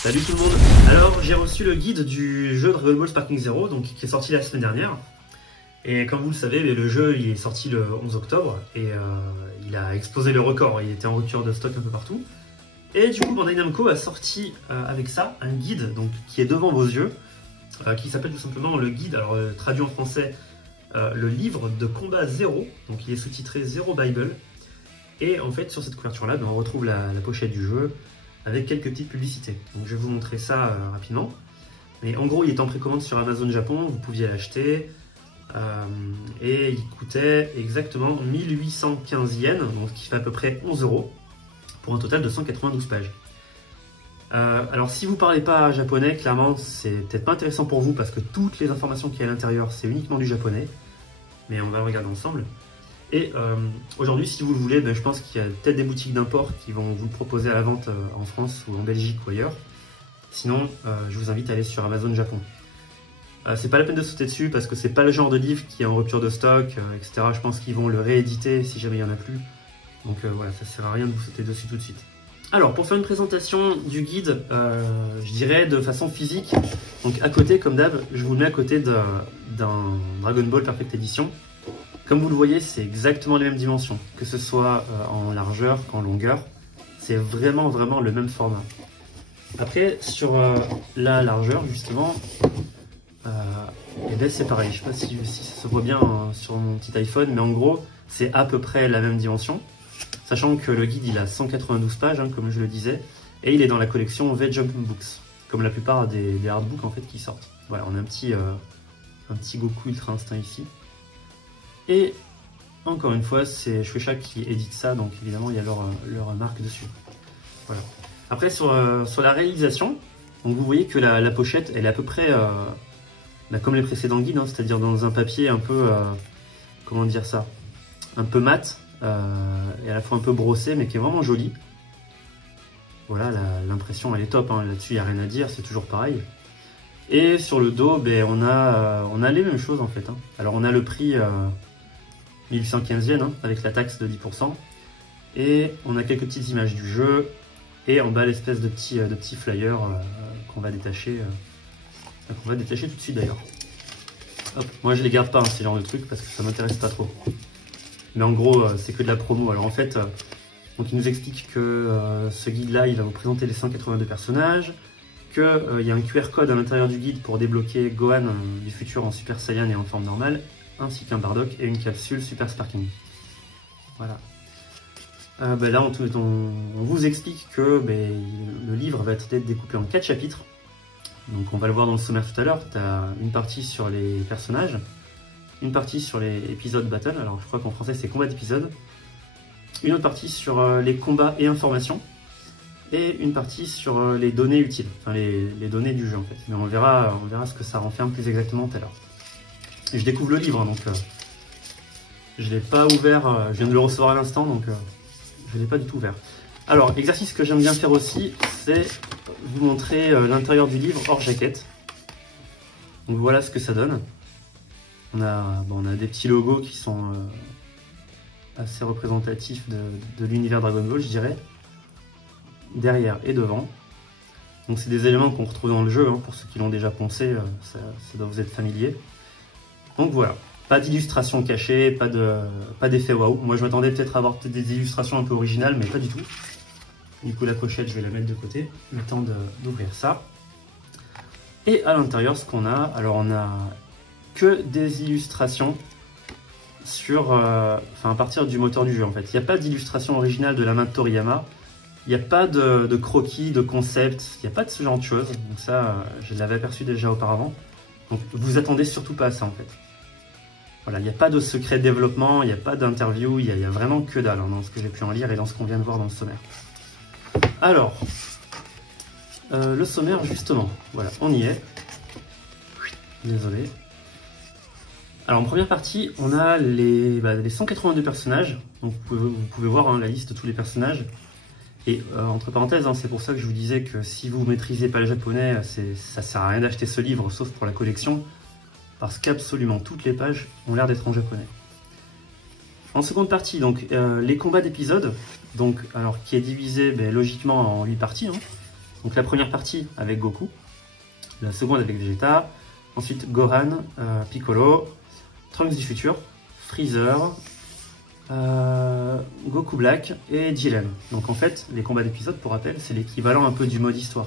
Salut tout le monde. Alors j'ai reçu le guide du jeu Dragon Ball Sparking Zero, donc qui est sorti la semaine dernière. Et comme vous le savez, le jeu il est sorti le 11 octobre et il a explosé le record. Il était en rupture de stock un peu partout. Et du coup, Bandai Namco a sorti avec ça un guide donc qui est devant vos yeux, qui s'appelle tout simplement le guide. Alors traduit en français, le livre de combat Zero. Donc il est sous-titré Zero Bible. Et en fait, sur cette couverture-là, on retrouve la pochette du jeu avec quelques petites publicités. Donc je vais vous montrer ça rapidement. Mais en gros, il est en précommande sur Amazon Japon, vous pouviez l'acheter. Et il coûtait exactement 1815 yens, donc ce qui fait à peu près 11 €, pour un total de 192 pages. Alors si vous parlez pas japonais, clairement, c'est peut-être pas intéressant pour vous parce que toutes les informations qu'il y a à l'intérieur, c'est uniquement du japonais. Mais on va le regarder ensemble. Et aujourd'hui, si vous le voulez, je pense qu'il y a peut-être des boutiques d'import qui vont vous le proposer à la vente en France ou en Belgique ou ailleurs. Sinon, je vous invite à aller sur Amazon Japon. C'est pas la peine de sauter dessus parce que c'est pas le genre de livre qui est en rupture de stock, etc. Je pense qu'ils vont le rééditer si jamais il n'y en a plus. Donc voilà, ça sert à rien de vous sauter dessus tout de suite. Alors, pour faire une présentation du guide, je dirais de façon physique. Donc à côté, comme d'hab, je vous le mets à côté d'un Dragon Ball Perfect Edition. Comme vous le voyez, c'est exactement les mêmes dimensions, que ce soit en largeur qu'en longueur. C'est vraiment le même format. Après, sur la largeur, justement, c'est pareil. Je ne sais pas si ça se voit bien sur mon petit iPhone, mais en gros, c'est à peu près la même dimension. Sachant que le guide, il a 192 pages, comme je le disais, et il est dans la collection V-Jump Books, comme la plupart des artbooks en fait, qui sortent. Voilà, on a un petit Goku Ultra Instinct ici. Et encore une fois, c'est Shueisha qui édite ça, donc évidemment il y a leur marque dessus. Voilà. Après sur la réalisation, donc vous voyez que la pochette elle est à peu près comme les précédents guides, c'est-à-dire dans un papier un peu, comment dire ça, un peu mat, et à la fois un peu brossé, mais qui est vraiment joli. Voilà, l'impression elle est top, là-dessus il n'y a rien à dire, c'est toujours pareil. Et sur le dos, on a les mêmes choses en fait. Alors on a le prix 1815 yens avec la taxe de 10%. Et on a quelques petites images du jeu. Et en bas l'espèce de petit flyer qu'on va détacher. Qu'on va détacher tout de suite d'ailleurs. Moi je les garde pas ces genres de trucs parce que ça m'intéresse pas trop. Mais en gros c'est que de la promo. Alors en fait, donc il nous explique que ce guide là il va vous présenter les 182 personnages. Qu'il y a un QR code à l'intérieur du guide pour débloquer Gohan du futur en Super Saiyan et en forme normale, ainsi qu'un Bardock et une capsule Super Sparking. Voilà. Là, on vous explique que le livre va être découpé en 4 chapitres. Donc on va le voir dans le sommaire tout à l'heure. Tu as une partie sur les personnages, une partie sur les épisodes battle, alors je crois qu'en français c'est combat d'épisodes, une autre partie sur les combats et informations, et une partie sur les données utiles, enfin les données du jeu en fait. Mais on verra ce que ça renferme plus exactement tout à l'heure. Et je découvre le livre, donc je ne l'ai pas ouvert, je viens de le recevoir à l'instant, donc je ne l'ai pas du tout ouvert. Alors, exercice que j'aime bien faire aussi, c'est vous montrer l'intérieur du livre hors jaquette. Donc voilà ce que ça donne. On a des petits logos qui sont assez représentatifs de l'univers Dragon Ball, je dirais. Derrière et devant. Donc c'est des éléments qu'on retrouve dans le jeu, pour ceux qui l'ont déjà poncé, ça doit vous être familier. Donc voilà, pas d'illustration cachée, pas d'effet waouh. Moi je m'attendais peut-être à avoir des illustrations un peu originales, mais pas du tout. Du coup la pochette je vais la mettre de côté, le temps d'ouvrir ça. Et à l'intérieur ce qu'on a, alors on a que des illustrations sur, à partir du moteur du jeu en fait. Il n'y a pas d'illustration originale de la main de Toriyama. Il n'y a pas de croquis, de concept, il n'y a pas de ce genre de choses. Donc ça, je l'avais aperçu déjà auparavant. Donc vous attendez surtout pas à ça en fait. Voilà, il n'y a pas de secret de développement, il n'y a pas d'interview, il y a vraiment que dalle dans ce que j'ai pu en lire et dans ce qu'on vient de voir dans le sommaire. Alors, le sommaire justement, voilà, on y est. Désolé. Alors en première partie, on a les 182 personnages. Donc vous pouvez voir la liste de tous les personnages. Et entre parenthèses, c'est pour ça que je vous disais que si vous ne maîtrisez pas le japonais, ça sert à rien d'acheter ce livre, sauf pour la collection, parce qu'absolument toutes les pages ont l'air d'être en japonais. En seconde partie, donc les combats d'épisodes, qui est divisé logiquement en 8 parties. Donc la première partie avec Goku, la seconde avec Vegeta, ensuite Gohan, Piccolo, Trunks du futur, Freezer, Goku Black et Jiren. Donc en fait, les combats d'épisode, pour rappel, c'est l'équivalent un peu du mode histoire.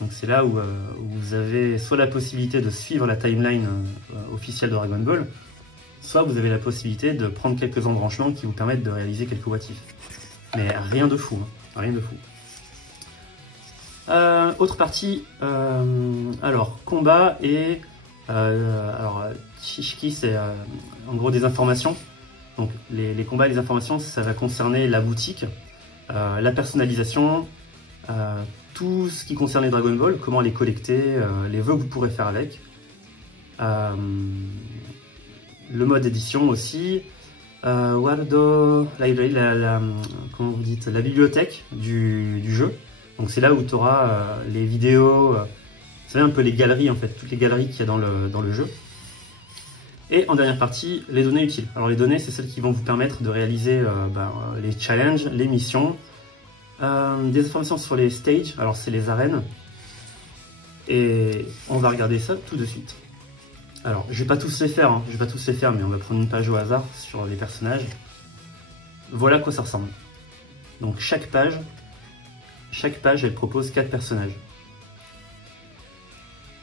Donc c'est là où vous avez soit la possibilité de suivre la timeline officielle de Dragon Ball, soit vous avez la possibilité de prendre quelques embranchements qui vous permettent de réaliser quelques what if. Mais rien de fou, hein, rien de fou. Autre partie, alors combat et alors Shiki, c'est en gros des informations. Donc les combats et les informations, ça va concerner la boutique, la personnalisation, tout ce qui concerne les Dragon Ball, comment les collecter, les vœux que vous pourrez faire avec, le mode édition aussi, Wardo Library, comment vous dites, la bibliothèque du jeu. Donc c'est là où tu auras les vidéos, vous savez un peu les galeries en fait, toutes les galeries qu'il y a dans le jeu. Et en dernière partie, les données utiles. Alors les données, c'est celles qui vont vous permettre de réaliser les challenges, les missions, des informations sur les stages, alors c'est les arènes. Et on va regarder ça tout de suite. Alors je vais pas tous les faire, mais on va prendre une page au hasard sur les personnages. Voilà à quoi ça ressemble. Donc chaque page, elle propose 4 personnages.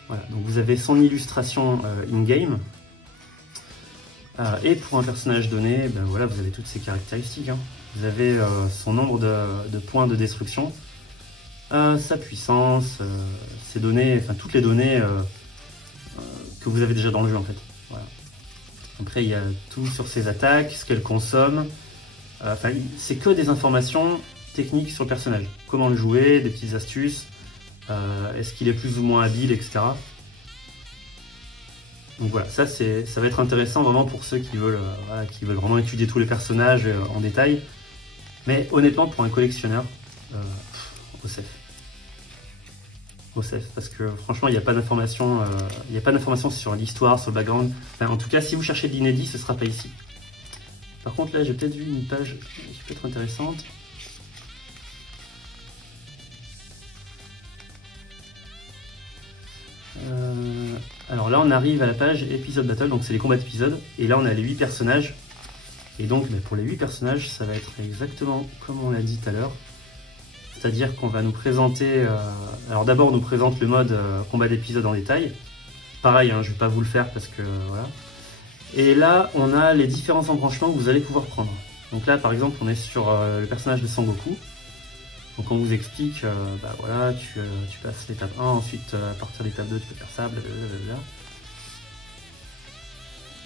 Voilà, donc vous avez son illustration in-game. Et pour un personnage donné, ben voilà, vous avez toutes ses caractéristiques. Hein. Vous avez son nombre de points de destruction, sa puissance, ses données, enfin toutes les données que vous avez déjà dans le jeu en fait. Voilà. Après il y a tout sur ses attaques, ce qu'elle consomme. Enfin, c'est que des informations techniques sur le personnage. Comment le jouer, des petites astuces, est-ce qu'il est plus ou moins habile, etc. Donc voilà, ça va être intéressant vraiment pour ceux qui veulent vraiment étudier tous les personnages en détail. Mais honnêtement, pour un collectionneur, au CEF, parce que franchement, il n'y a pas d'informations sur l'histoire, sur le background. Enfin, en tout cas, si vous cherchez de l'inédit, ce ne sera pas ici. Par contre, là, j'ai peut-être vu une page qui peut être intéressante. Alors là on arrive à la page épisode battle, donc c'est les combats d'épisode, et là on a les 8 personnages, et donc pour les 8 personnages ça va être exactement comme on l'a dit tout à l'heure, c'est à dire qu'on va nous présenter, alors d'abord on nous présente le mode combat d'épisode en détail, pareil hein, je vais pas vous le faire parce que voilà, et là on a les différents embranchements que vous allez pouvoir prendre. Donc là par exemple on est sur le personnage de Sangoku. Donc on vous explique, voilà, tu passes l'étape 1, ensuite à partir de l'étape 2 tu peux faire ça, blablabla.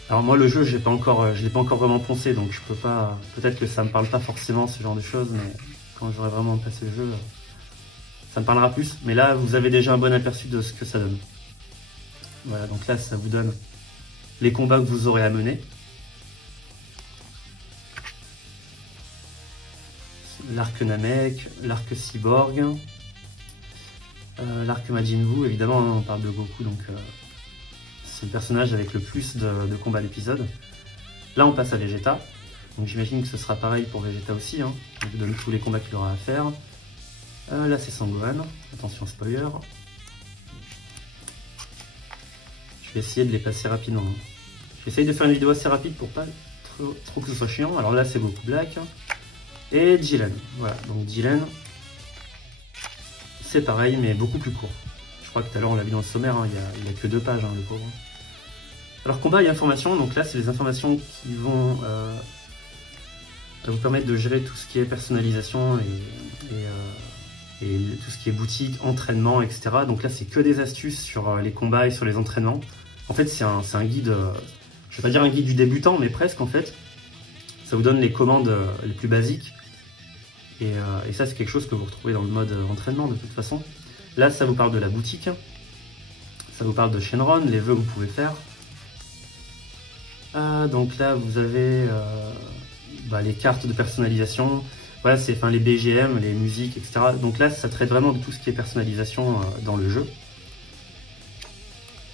Alors moi le jeu je l'ai pas encore vraiment poncé, donc je peux pas, peut-être que ça me parle pas forcément ce genre de choses, mais quand j'aurai vraiment passé le jeu, ça me parlera plus. Mais là vous avez déjà un bon aperçu de ce que ça donne. Voilà, donc là ça vous donne les combats que vous aurez à mener. L'arc Namek, l'arc Cyborg, l'arc Majin Buu, évidemment on parle de Goku, donc c'est le personnage avec le plus de combats d'épisode. Là on passe à Vegeta, donc j'imagine que ce sera pareil pour Vegeta aussi, hein. Je vous donne tous les combats qu'il aura à faire. Là c'est Sangohan, attention spoiler. Je vais essayer de les passer rapidement. Hein. Je vais essayer de faire une vidéo assez rapide pour pas trop que ce soit chiant. Alors là c'est Goku Black. Et Jiren, voilà, donc Jiren, c'est pareil, mais beaucoup plus court. Je crois que tout à l'heure on l'a vu dans le sommaire, hein, il n'y a que 2 pages, hein, le pauvre. Alors combat et informations, donc là c'est les informations qui vont vous permettre de gérer tout ce qui est personnalisation et tout ce qui est boutique, entraînement, etc. Donc là c'est que des astuces sur les combats et sur les entraînements. En fait c'est un guide, je vais pas dire un guide du débutant, mais presque en fait. Ça vous donne les commandes les plus basiques. Et ça, c'est quelque chose que vous retrouvez dans le mode entraînement de toute façon. Là, ça vous parle de la boutique. Ça vous parle de Shenron, les vœux que vous pouvez faire. Donc là, vous avez les cartes de personnalisation. Voilà, c'est les BGM, les musiques, etc. Donc là, ça traite vraiment de tout ce qui est personnalisation dans le jeu.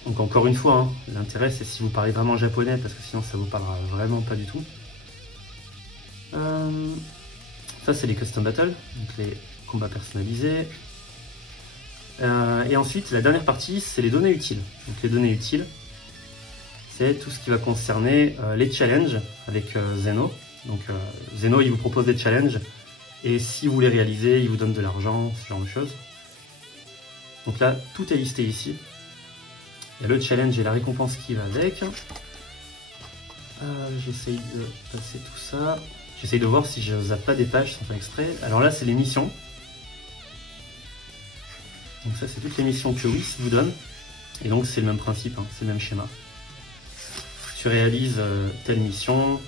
Donc encore une fois, hein, l'intérêt, c'est si vous parlez vraiment japonais, parce que sinon, ça vous parlera vraiment pas du tout. Ça c'est les custom battles, donc les combats personnalisés. Et ensuite, la dernière partie, c'est les données utiles. Donc les données utiles, c'est tout ce qui va concerner les challenges avec Zeno. Donc Zeno, il vous propose des challenges, et si vous les réalisez, il vous donne de l'argent, ce genre de choses. Donc là, tout est listé ici. Il y a le challenge et la récompense qui va avec. J'essaye de passer tout ça. J'essaye de voir si je zappe pas des pages sans faire exprès. Alors là, c'est les missions. Donc ça, c'est toutes les missions que Whis vous donne. Et donc, c'est le même principe, hein, c'est le même schéma. Tu réalises telle mission,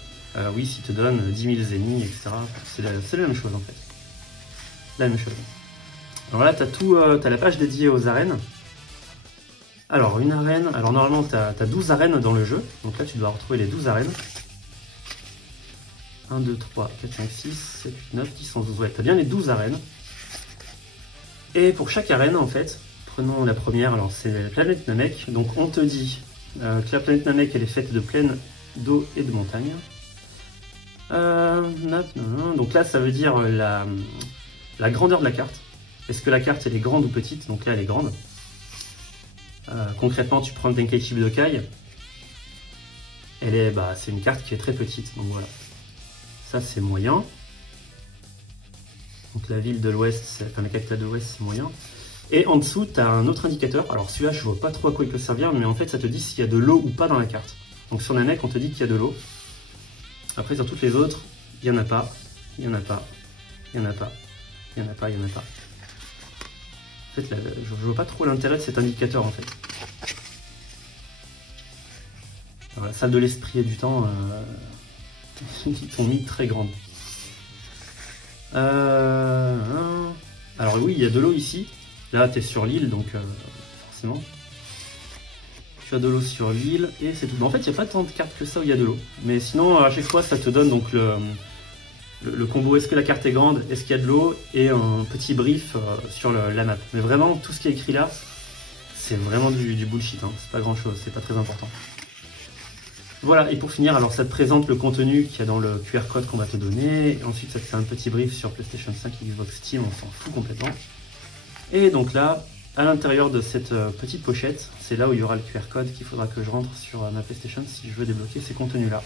Whis, il te donne 10 000 zénis, etc. C'est la même chose, en fait. La même chose. Alors là, tu as la page dédiée aux arènes. Alors, une arène... Alors, normalement, tu as 12 arènes dans le jeu. Donc là, tu dois retrouver les 12 arènes. 1, 2, 3, 4, 5, 6, 7, 8, 9, 10, 11, 12. Ouais, tu as bien les 12 arènes. Et pour chaque arène, en fait, prenons la première, alors c'est la planète Namek. Donc on te dit que la planète Namek, elle est faite de plaines, d'eau et de montagnes. Donc là, ça veut dire la grandeur de la carte. Est-ce que la carte, elle est grande ou petite? Donc là, elle est grande. Concrètement, tu prends Tenkaichi Budokai. C'est une carte qui est très petite, donc voilà. Ça, c'est moyen. Donc la ville de l'Ouest, enfin la capitale de l'Ouest, c'est moyen. Et en dessous, tu as un autre indicateur. Alors celui-là, je vois pas trop à quoi il peut servir, mais en fait, ça te dit s'il y a de l'eau ou pas dans la carte. Donc sur Namek, on te dit qu'il y a de l'eau. Après, sur toutes les autres, il n'y en a pas, il n'y en a pas, il n'y en a pas, il n'y en a pas, il n'y en a pas. En fait, là, je vois pas trop l'intérêt de cet indicateur, en fait. Alors, la salle de l'esprit et du temps, ils sont mis très grandes. Alors oui, il y a de l'eau ici. Là, tu es sur l'île, donc forcément. Tu as de l'eau sur l'île et c'est tout. Mais en fait, il n'y a pas tant de cartes que ça où il y a de l'eau. Mais sinon, à chaque fois, ça te donne donc le combo. Est-ce que la carte est grande? Est-ce qu'il y a de l'eau? Et un petit brief sur la map. Mais vraiment, tout ce qui est écrit là, c'est vraiment du bullshit. Hein. C'est pas grand-chose, c'est pas très important. Voilà, et pour finir, alors ça te présente le contenu qu'il y a dans le QR code qu'on va te donner. Et ensuite, ça te fait un petit brief sur PlayStation 5 et Xbox Steam, on s'en fout complètement. Et donc là, à l'intérieur de cette petite pochette, c'est là où il y aura le QR code qu'il faudra que je rentre sur ma PlayStation si je veux débloquer ces contenus-là.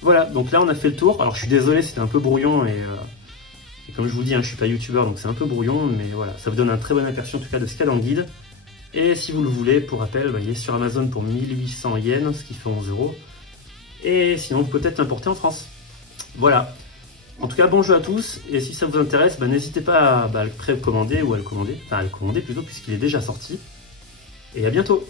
Voilà, donc là on a fait le tour. Alors je suis désolé, c'était un peu brouillon et comme je vous dis, hein, je suis pas youtubeur donc c'est un peu brouillon, mais voilà, ça vous donne un très bon aperçu en tout cas de ce qu'il y a dans le guide. Et si vous le voulez, pour rappel, il est sur Amazon pour 1800 yens, ce qui fait 11 €. Et sinon, vous pouvez peut-être l'importer en France. Voilà. En tout cas, bon jeu à tous. Et si ça vous intéresse, n'hésitez pas à le précommander ou à le commander. Enfin, à le commander plutôt, puisqu'il est déjà sorti. Et à bientôt!